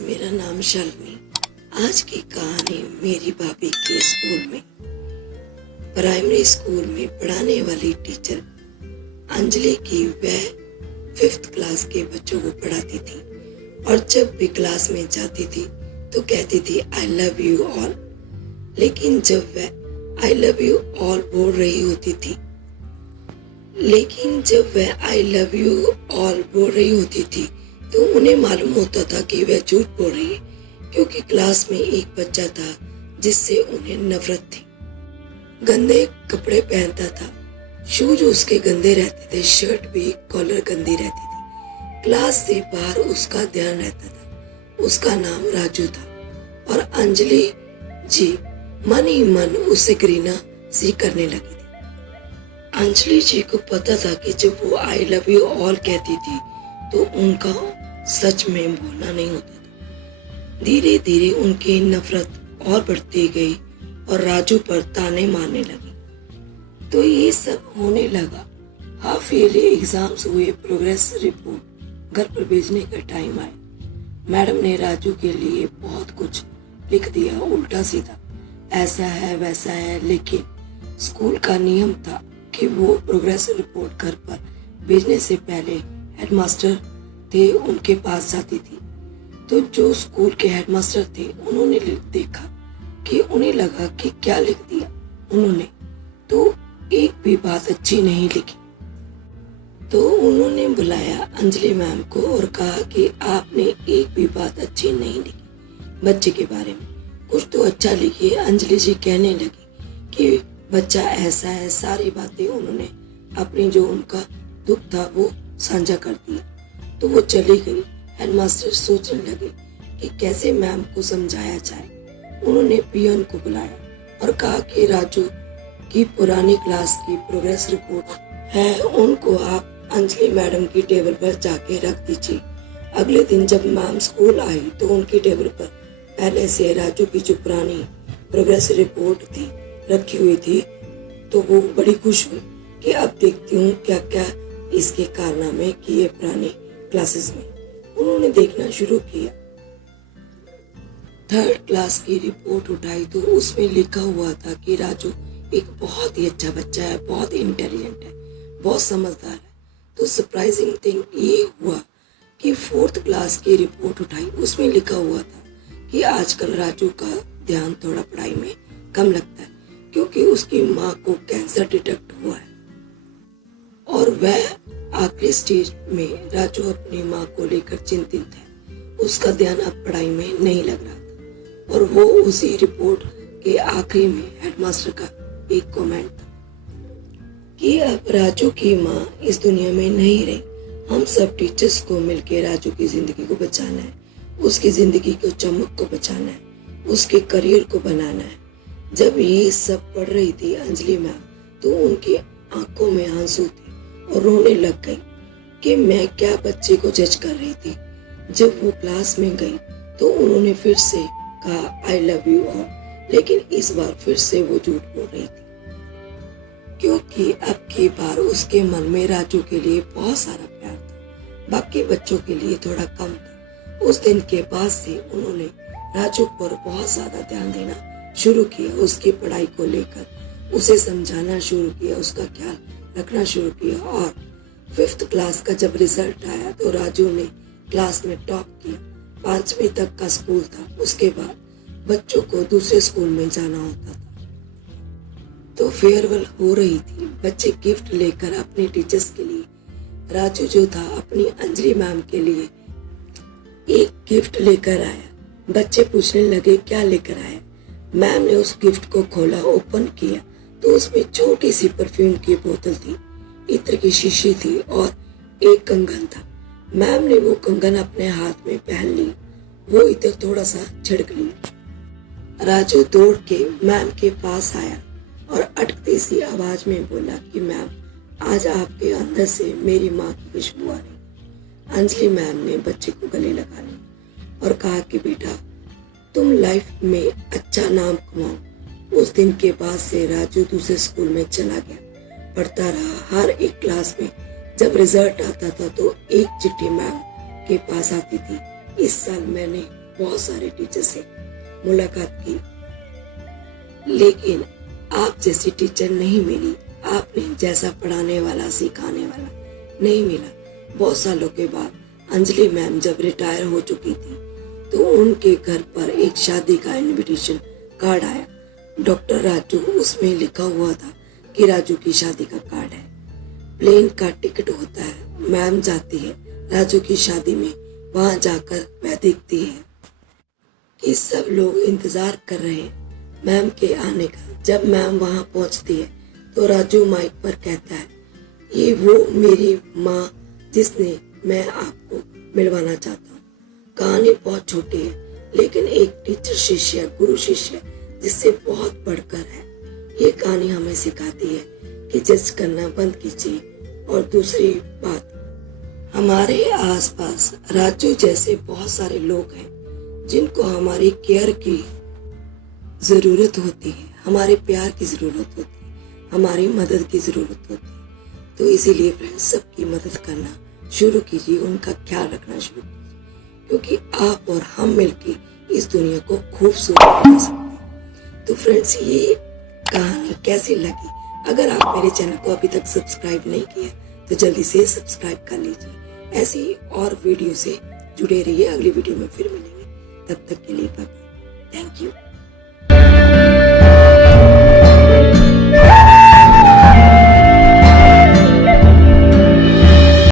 मेरा नाम शालिनी। आज की कहानी मेरी भाभी के स्कूल में, प्राइमरी स्कूल में पढ़ाने वाली टीचर अंजलि की। वह 5th क्लास के बच्चों को पढ़ाती थी और जब भी क्लास में जाती थी तो कहती थी आई लव यू ऑल। लेकिन जब वह आई लव यू ऑल बोल रही होती थी तो उन्हें मालूम होता था कि वह झूठ बोल रही है, क्योंकि क्लास में एक बच्चा था जिससे उन्हें नफरत थी। गंदे कपड़े पहनता था, शूज उसके गंदे रहते थे, शर्ट भी कॉलर गंदी रहती थी। क्लास से बाहर उसका ध्यान रहता था। उसका नाम राजू था और अंजलि जी मन ही मन उससे घृणा सी करने लगी थी। अंजलि जी को पता था कि जब वो आई लव यू ऑल कहती थी तो उनका सच में बोलना नहीं होता था। धीरे धीरे उनकी नफरत और बढ़ती गई और राजू पर ताने मारने लगी। तो ये सब होने लगा। हाफ ईयरली एग्जाम्स हुए, प्रोग्रेस रिपोर्ट घर पर भेजने का टाइम आया। मैडम ने राजू के लिए बहुत कुछ लिख दिया, उल्टा सीधा, ऐसा है वैसा है। लेकिन स्कूल का नियम था कि वो प्रोग्रेस रिपोर्ट घर पर भेजने से पहले हेडमास्टर थे उनके पास जाती थी। तो जो स्कूल के हेडमास्टर थे उन्होंने देखा कि उन्हें लगा कि क्या लिख दिया उन्होंने, तो एक भी बात अच्छी नहीं लिखी। तो उन्होंने बुलाया अंजलि मैम को और कहा कि आपने एक भी बात अच्छी नहीं लिखी बच्चे के बारे में, कुछ तो अच्छा लिखिए। अंजलि जी कहने लगी कि बच्चा ऐसा है। सारी बातें उन्होंने अपनी जो उनका दुख था वो साझा कर दिया। तो वो चली गई। हेडमास्टर सोचने लगे कि कैसे मैम को समझाया जाए। उन्होंने पियन को बुलाया और कहा कि राजू की पुरानी क्लास की प्रोग्रेस रिपोर्ट है, उनको आप अंजलि मैडम की टेबल पर जाके रख दीजिए। अगले दिन जब मैम स्कूल आई तो उनकी टेबल पर पहले से राजू की जो पुरानी प्रोग्रेस रिपोर्ट थी रखी हुई थी। तो वो बड़ी खुश हुई कि अब देखती हूँ क्या क्या इसके कारनामे किए पुरानी क्लासेस में। उन्होंने देखना शुरू किया। 3rd क्लास की रिपोर्ट उठाई तो उसमें लिखा हुआ था कि राजू एक बहुत ही अच्छा बच्चा है, बहुत इंटेलिजेंट है, बहुत समझदार है। तो सरप्राइजिंग थिंग ये हुआ कि 4th क्लास की रिपोर्ट उठाई, उसमें लिखा हुआ था कि आजकल राजू का ध्यान थोड़ा पढ़ाई में कम लगता है क्योंकि उसकी माँ को कैंसर डिटेक्ट हुआ है और वह आखिरी स्टेज में। राजू अपनी माँ को लेकर चिंतित है, उसका ध्यान अब पढ़ाई में नहीं लग रहा था। और वो उसी रिपोर्ट के आखिरी में हेडमास्टर का एक कमेंट था कि अब राजू की माँ इस दुनिया में नहीं रही। हम सब टीचर्स को मिलकर राजू की जिंदगी को बचाना है, उसकी जिंदगी को चमक को बचाना है, उसके करियर को बनाना है। जब ये सब पढ़ रही थी अंजलि मैम तो उनकी आंखों में आंसू थे और रोने लग गई कि मैं क्या बच्चे को जज कर रही थी। जब वो क्लास में गई तो उन्होंने फिर से कहा आई लव यू ऑल, लेकिन इस बार फिर से वो झूठ बोल रही थी क्योंकि अब की बार उसके मन में राजू के लिए बहुत सारा प्यार था, बाकी बच्चों के लिए थोड़ा कम था। उस दिन के बाद से उन्होंने राजू पर बहुत ज्यादा ध्यान देना शुरू किया, उसकी पढ़ाई को लेकर उसे समझाना शुरू किया, उसका ख्याल रखना शुरू किया। और 5th क्लास का जब रिजल्ट आया तो राजू ने क्लास में टॉप किया। 5वीं तक का स्कूल था, उसके बाद बच्चों को दूसरे स्कूल में जाना होता था। तो फेयरवेल हो रही थी, बच्चे गिफ्ट लेकर अपने टीचर्स के लिए, राजू जो था अपनी अंजलि मैम के लिए एक गिफ्ट लेकर आया। बच्चे पूछने लगे क्या लेकर आया। मैम ने उस गिफ्ट को खोला, ओपन किया तो उसमें छोटी सी परफ्यूम की बोतल थी, इत्र की शीशी थी और एक कंगन था। मैम ने वो कंगन अपने हाथ में पहन ली, वो इत्र थोड़ा सा छिड़क लिया। राजू दौड़ के मैम के पास आया और अटकती सी आवाज में बोला कि मैम आज आपके अंदर से मेरी माँ की खुशबू आ रही। अंजलि मैम ने बच्चे को गले लगा लिया और कहा कि बेटा तुम लाइफ में अच्छा नाम कमाओ। उस दिन के बाद से राजू दूसरे स्कूल में चला गया, पढ़ता रहा। हर एक क्लास में जब रिजल्ट आता था तो एक चिट्ठी मैम के पास आती थी, इस साल मैंने बहुत सारे टीचर से मुलाकात की, लेकिन आप जैसी टीचर नहीं मिली। आपने जैसा पढ़ाने वाला सिखाने वाला नहीं मिला। बहुत सालों के बाद अंजलि मैम जब रिटायर हो चुकी थी तो उनके घर पर एक शादी का इनविटेशन कार्ड आया। डॉक्टर राजू, उसमें लिखा हुआ था कि राजू की शादी का कार्ड है। प्लेन का टिकट होता है। मैम जाती है राजू की शादी में। वहां जाकर वह देखती है कि सब लोग इंतजार कर रहे हैं मैम के आने का। जब मैम वहां पहुंचती है तो राजू माइक पर कहता है, ये वो मेरी माँ जिसने मैं आपको मिलवाना चाहता हूँ। कहानी बहुत छोटी है, लेकिन एक टीचर शिष्य, गुरु शिष्य जिससे बहुत बढ़कर है। ये कहानी हमें सिखाती है कि जज करना बंद कीजिए। और दूसरी बात, हमारे आसपास राजू जैसे बहुत सारे लोग हैं जिनको हमारी केयर की जरूरत होती है, हमारे प्यार की जरूरत होती है, हमारी मदद की जरूरत होती है। तो इसीलिए फ्रेंड्स, सबकी मदद करना शुरू कीजिए, उनका ख्याल रखना शुरू कीजिए, क्योंकि आप और हम मिलके इस दुनिया को खूबसूरत बना सकते हैं। तो फ्रेंड्स, ये कहानी कैसी लगी? अगर आप मेरे चैनल को अभी तक सब्सक्राइब नहीं किया तो जल्दी से सब्सक्राइब कर लीजिए। ऐसी और वीडियो से जुड़े रहिए। अगली वीडियो में फिर मिलेंगे, तब तक के लिए बाय बाय। Thank you.